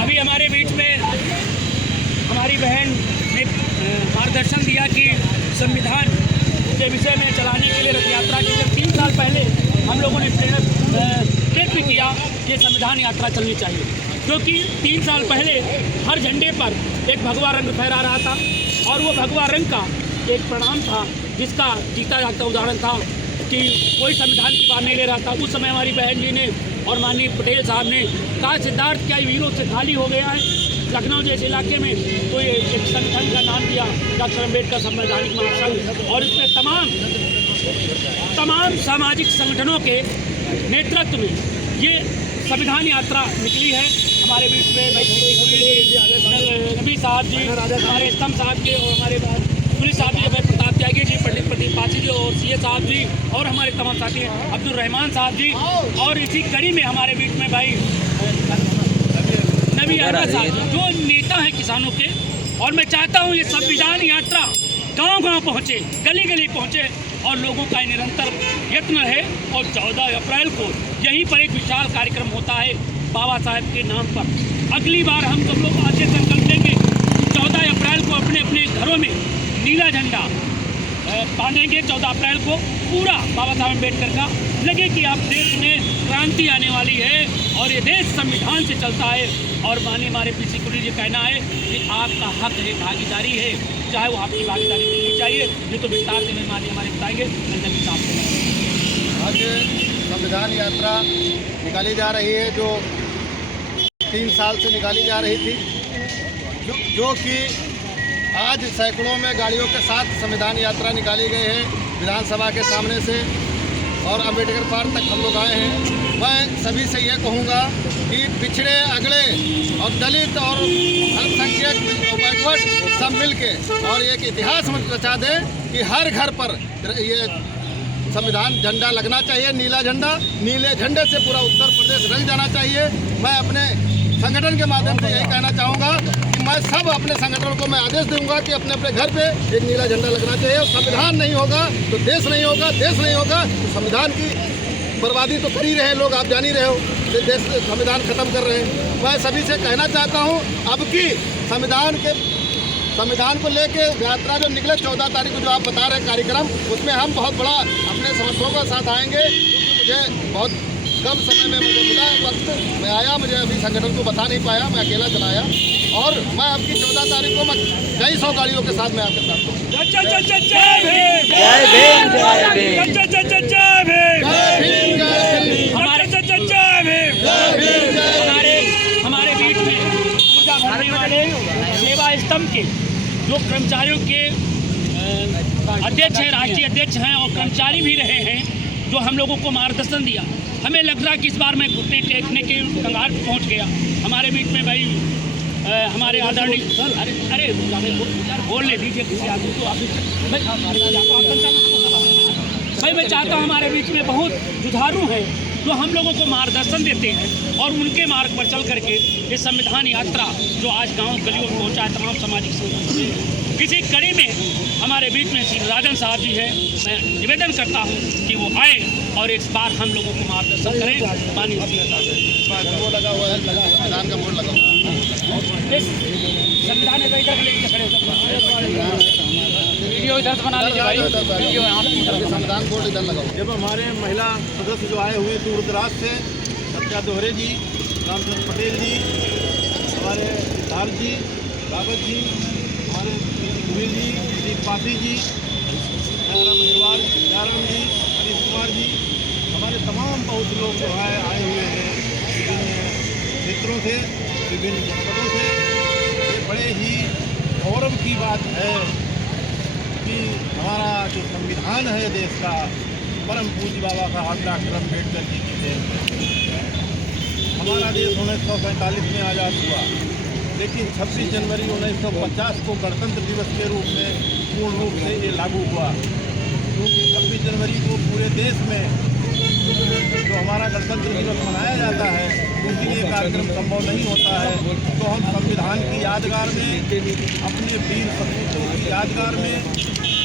अभी हमारे बीच में हमारी बहन ने मार्गदर्शन दिया कि संविधान के विषय में चलाने के लिए रथ यात्रा की जब 3 साल पहले हम लोगों ने प्रेरित भी किया कि संविधान यात्रा चलनी चाहिए, क्योंकि 3 साल पहले हर झंडे पर एक भगवा रंग फहरा रहा था और वो भगवा रंग का एक परिणाम था जिसका जीता जागता उदाहरण था कि कोई संविधान की बात नहीं ले रहा था। उस समय हमारी बहन जी ने और माननीय पटेल साहब ने कहा सिद्धार्थ क्या वीरों से खाली हो गया है लखनऊ जैसे इलाके में, तो ये एक संगठन का नाम दिया डॉक्टर अम्बेडकर संवैधानिक महासंघ, और इसमें तमाम सामाजिक संगठनों के नेतृत्व में ये संविधान यात्रा निकली है। हमारे बीच में नबी साहब जी, हमारे स्तंभ साहब जी और हमारे पुलिस साहब जी, प्रताप त्यागी जी, पंडित प्रदीप पासी जी और सीए साहब जी और हमारे तमाम साथी अब्दुल रहमान साहब जी, और इसी कड़ी में हमारे बीच में भाई नबी अहमद साहब जो नेता हैं किसानों के। और मैं चाहता हूँ ये संविधान यात्रा गांव-गांव पहुँचे, गली-गली पहुँचे और लोगों का निरंतर यत्न रहे। और 14 अप्रैल को यहीं पर एक विशाल कार्यक्रम होता है बाबा साहेब के नाम पर। अगली बार हम सब लोग आज से संकल्प लेंगे 14 अप्रैल को अपने अपने घरों में नीला झंडा बांधेंगे। 14 अप्रैल को पूरा बाबा साहब अम्बेडकर का लगे कि आप देश में क्रांति आने वाली है और ये देश संविधान से चलता है। और माननीय हमारे पीसी कुली जी कहना है कि आपका हक है, भागीदारी है, चाहे वो आपकी भागीदारी मिलनी चाहिए। ये तो विस्तार से माननीय हमारे बताएंगे नबी साहब को। आज संविधान यात्रा निकाली जा रही है जो 3 साल से निकाली जा रही थी, जो कि आज सैकड़ों में गाड़ियों के साथ संविधान यात्रा निकाली गई है विधानसभा के सामने से और अम्बेडकर पार्क तक हम लोग आए हैं। मैं सभी से यह कहूँगा कि पिछड़े अगड़े और दलित और अल्पसंख्यक बैकवर्ड सब मिल के और एक इतिहास रचा दें कि हर घर पर ये संविधान झंडा लगना चाहिए, नीला झंडा। नीले झंडे से पूरा उत्तर प्रदेश रंग जाना चाहिए। मैं अपने संगठन के माध्यम से यही कहना चाहूँगा कि मैं सब अपने संगठन को मैं आदेश दूंगा कि अपने अपने घर पे एक नीला झंडा लगना चाहिए। संविधान नहीं होगा तो देश नहीं होगा, देश नहीं होगा तो संविधान की बर्बादी तो कर ही रहे लोग, आप जान ही रहे हो, देश संविधान खत्म कर रहे हैं। मैं सभी से कहना चाहता हूँ अब की संविधान को लेके यात्रा जो निकले 14 तारीख को जो आप बता रहे हैं कार्यक्रम, उसमें हम बहुत बड़ा अपने समर्थकों के साथ आएंगे, क्योंकि मुझे बहुत कम समय में मुझे मिला वक्त, मैं आया, मुझे अभी संगठन को बता नहीं पाया, मैं अकेला चलाया। और मैं आपकी 14 तारीख को मैं कई 100 गाड़ियों के साथ मैं आपके साथ हूँ। हमारे बीच में ऊर्जा भरने वाले सेवा स्तंभ के जो कर्मचारियों के अध्यक्ष हैं, राष्ट्रीय अध्यक्ष हैं और कर्मचारी भी रहे हैं, जो हम लोगों को मार्गदर्शन दिया। हमें लग रहा कि इस बार मैं घुटने टेकने के कंगार पर पहुँच गया। हमारे बीच में भाई हमारे आदरणीय अरे बोल ले दीजिए किसी आदमी को। भाई मैं चाहता हूँ हमारे बीच में बहुत जुझारू हैं जो हम लोगों को मार्गदर्शन देते हैं और उनके मार्ग पर चल करके ये संविधान यात्रा जो आज गांव गलियों में पहुँचा है तमाम सामाजिक संगठनों से। इसी कड़ी में हमारे बीच में श्री राजन साहब जी हैं। मैं निवेदन करता हूँ कि वो आए और इस बार हम लोगों को मार्गदर्शन करें। माननीय वो लगा हुआ है, संविधान का बोर्ड लगा हुआ है। संविधान वीडियो इधर से बना लीजिए भाई, वीडियो संविधान बोर्ड इधर लगा हुआ है। जब हमारे महिला सदस्य जो आए हुए दूर दराज से, सत्या दोहरे जी, रामचंद्र पटेल जी, हमारे लाल जी, रावत जी, हमारे सुनील जी, प्रदीप पासी जी, परिवार जयराम जी, हरीश कुमार जी, हमारे तमाम बहुत लोग जो है आए हुए हैं विभिन्न क्षेत्रों से, विभिन्न जनपदों से। ये बड़े ही गौरव की बात है कि हमारा जो संविधान है देश का, परम पूज्य बाबा साहब डॉक्टर अम्बेडकर जी की देन है। हमारा देश 1947 में आज़ाद हुआ, लेकिन 26 जनवरी 1950 को गणतंत्र दिवस के रूप में पूर्ण रूप से ये लागू हुआ, क्योंकि 26 जनवरी को पूरे देश में जो हमारा गणतंत्र दिवस मनाया जाता है उसके लिए कार्यक्रम संभव नहीं होता है। तो हम संविधान की यादगार में, अपने वीर सपूतों की यादगार में,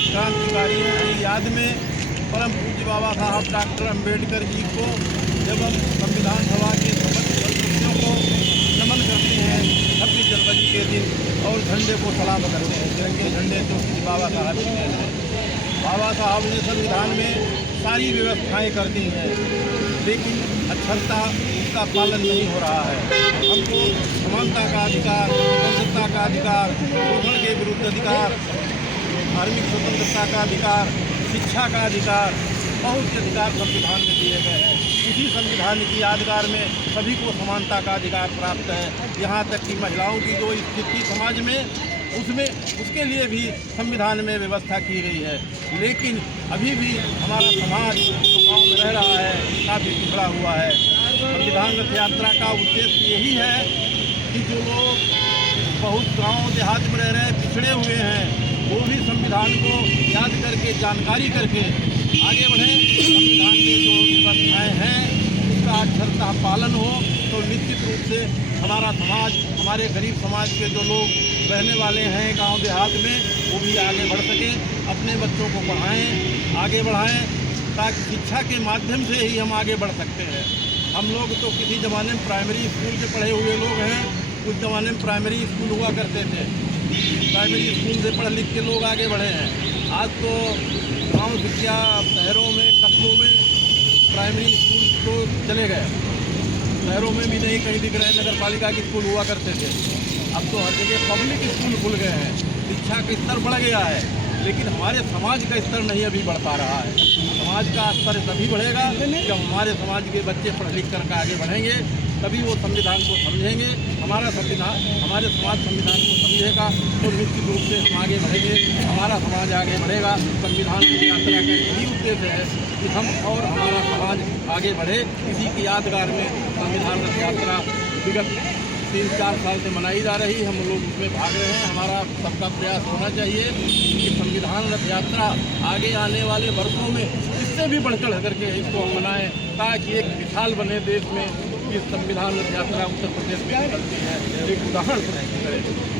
क्रांतिकारियों की याद में, परम पूज्य बाबा साहब डॉक्टर अम्बेडकर जी को जब हम संविधान सभा के समस्त सदस्यों को फहरा बदलते हैं। तिरंगे झंडे तो बाबा साहब की देन है। बाबा साहब ने संविधान में सारी व्यवस्थाएं कर दी हैं, लेकिन अक्षरता उसका पालन नहीं हो रहा है। हमको समानता का अधिकार, स्वतंत्रता का अधिकार, शोषण के विरुद्ध अधिकार, धार्मिक स्वतंत्रता का अधिकार, शिक्षा का अधिकार, बहुत से अधिकार संविधान में दिए गए हैं। उसी संविधान की यादगार में सभी को समानता का अधिकार प्राप्त है। यहाँ तक कि महिलाओं की जो स्थिति समाज में उसमें उसके लिए भी संविधान में व्यवस्था की गई है। लेकिन अभी भी हमारा समाज जो गाँव में रह रहा है काफ़ी पिछड़ा हुआ है। संविधान रथ यात्रा का उद्देश्य यही है कि जो लोग बहुत गाँव देहात में रह रहे हैं, पिछड़े हुए हैं, वो भी संविधान को याद करके, जानकारी करके आगे बढ़ें। संविधान में जो व्यवस्थाएं हैं उसका अक्षरतः पालन हो तो निश्चित रूप से हमारा समाज, हमारे गरीब समाज के जो लोग रहने वाले हैं गांव देहात में, वो भी आगे बढ़ सकें, अपने बच्चों को पढ़ाएं, आगे बढ़ाएं, ताकि शिक्षा के माध्यम से ही हम आगे बढ़ सकते हैं। हम लोग तो किसी ज़माने में प्राइमरी स्कूल के पढ़े हुए लोग हैं। उस ज़माने में प्राइमरी स्कूल हुआ करते थे, प्राइमरी स्कूल से पढ़ लिख के लोग आगे बढ़े हैं। आज तो गाँव शिक्षा, शहरों में, कस्बों में प्राइमरी स्कूल तो चले गए, शहरों में भी नहीं कहीं दिख रहे। नगर पालिका के स्कूल हुआ करते थे, अब तो हर जगह पब्लिक स्कूल खुल गए हैं। शिक्षा का स्तर बढ़ गया है, लेकिन हमारे समाज का स्तर नहीं अभी बढ़ पा रहा है। समाज का स्तर तभी बढ़ेगा जब हमारे समाज के बच्चे पढ़ लिख कर आगे बढ़ेंगे, तभी वो संविधान को समझेंगे। हमारा संविधान, हमारे समाज संविधान को समझेगा तो निश्चित रूप से हम आगे बढ़ेंगे, हमारा समाज आगे बढ़ेगा। संविधान की यात्रा का यही उद्देश्य है कि हम और हमारा समाज आगे बढ़े। इसी की यादगार में संविधान रथ यात्रा विगत 3-4 साल से मनाई जा रही, हम लोग उसमें भाग रहे हैं। हमारा सबका प्रयास होना चाहिए कि संविधान रथ यात्रा आगे आने वाले वर्षों में इससे भी बढ़ चढ़ करके इसको हम मनाएं, ताकि एक मिसाल बने देश में कि संविधान रथ यात्रा उत्तर प्रदेश में निकलती है, एक उदाहरण प्रस्तुत करें।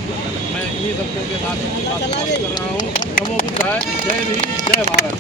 मैं इन्हीं शब्दों के साथ बात कर रहा हूँ। नमो बुद्धाय, जय हिंद, जय भारत।